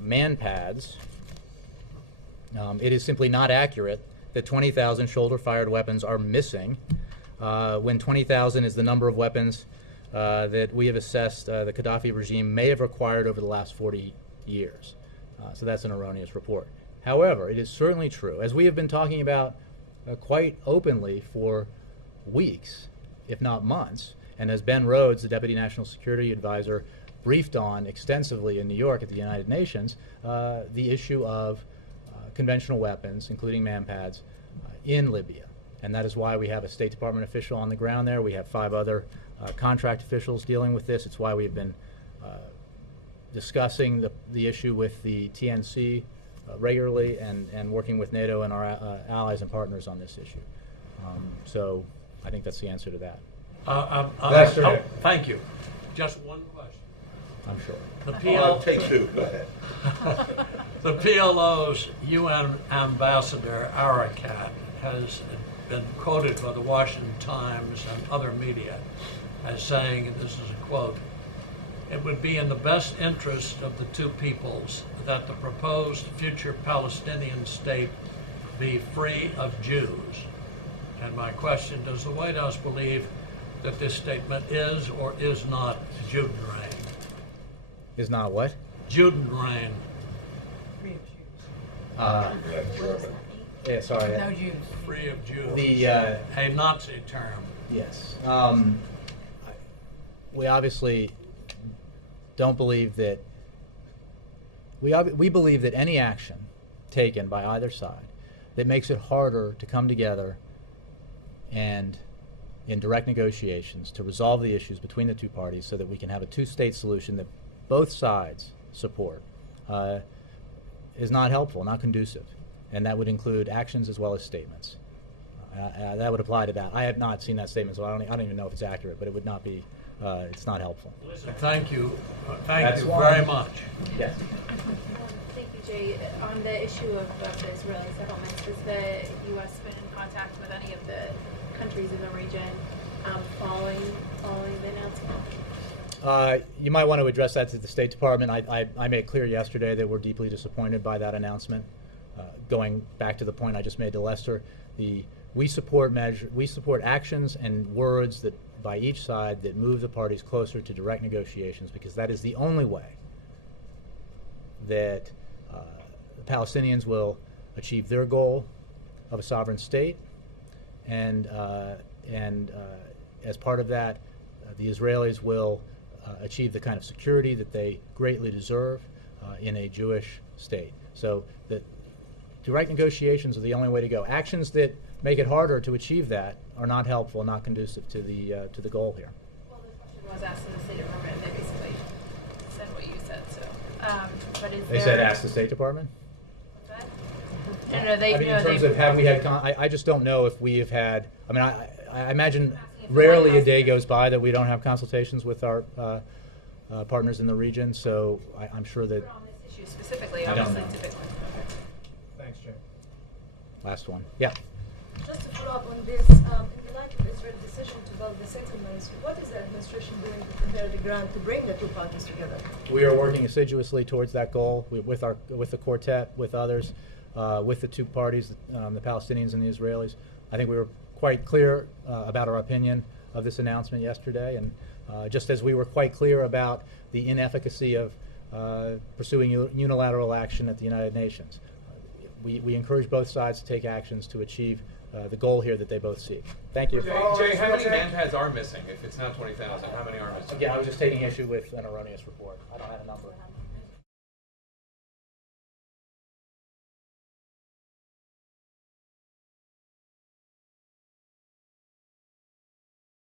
man pads, it is simply not accurate that 20,000 shoulder-fired weapons are missing when 20,000 is the number of weapons that we have assessed the Gaddafi regime may have acquired over the last 40 years. So that's an erroneous report. However, it is certainly true, as we have been talking about quite openly for weeks, if not months, and as Ben Rhodes, the Deputy National Security Advisor, briefed on extensively in New York at the United Nations, the issue of conventional weapons, including man pads, in Libya. And that is why we have a State Department official on the ground there. We have 5 other contract officials dealing with this. It's why we've been discussing the issue with the TNC regularly and working with NATO and our allies and partners on this issue. So I think that's the answer to that. Thank you. Just one question. I'm sure. The PL take 2. Go ahead. The PLO's UN ambassador, Arakat, has been quoted by the Washington Times and other media as saying, and this is a quote, "It would be in the best interest of the two peoples that the proposed future Palestinian state be free of Jews." And my question, does the White House believe that this statement is or is not Judenrein? Is not what? Judenrein. Yeah, sorry. No Jews. Free of Jews. A Nazi term. Yes. We obviously don't believe that. We believe that any action taken by either side that makes it harder to come together and in direct negotiations to resolve the issues between the two parties so that we can have a two-state solution that both sides support is not helpful, not conducive. And that would include actions as well as statements. That would apply to that. I have not seen that statement, so I don't even know if it's accurate, but it would not be, it's not helpful. Listen, thank you. Thank you very much. Yes. Thank you, Jay. On the issue of the Israeli settlements, has the U.S. been in contact with any of the countries in the region following the announcement? You might want to address that to the State Department. I made clear yesterday that we're deeply disappointed by that announcement. Going back to the point I just made to Lester, we support actions and words that by each side that move the parties closer to direct negotiations, because that is the only way that the Palestinians will achieve their goal of a sovereign state, and as part of that, the Israelis will achieve the kind of security that they greatly deserve in a Jewish state. So the direct negotiations are the only way to go. Actions that make it harder to achieve that are not helpful, not conducive to the goal here. Well, the question was asked in the State Department, and they basically said what you said. So, but is They said ask the State Department? What's that? No, they. I mean, in terms of have we had? I just don't know if we have had. I mean, I imagine rarely a day goes by that we don't have consultations with our partners in the region. So I'm sure that. On this issue specifically, I don't obviously, know. typically. Thanks, Jim. Last one. Yeah. Just to follow up on this, in the light of Israel's decision to build the settlements, what is the administration doing to prepare the ground to bring the two parties together? We are working assiduously towards that goal with the quartet, with others, with the two parties, the Palestinians and the Israelis. I think we were quite clear about our opinion of this announcement yesterday, and just as we were quite clear about the inefficacy of pursuing unilateral action at the United Nations. We encourage both sides to take actions to achieve the goal here that they both seek. Thank you. Jay, how many man pads are missing? If it's not 20,000, how many are missing? Yeah, I was just taking issue with an erroneous report. I don't have a number.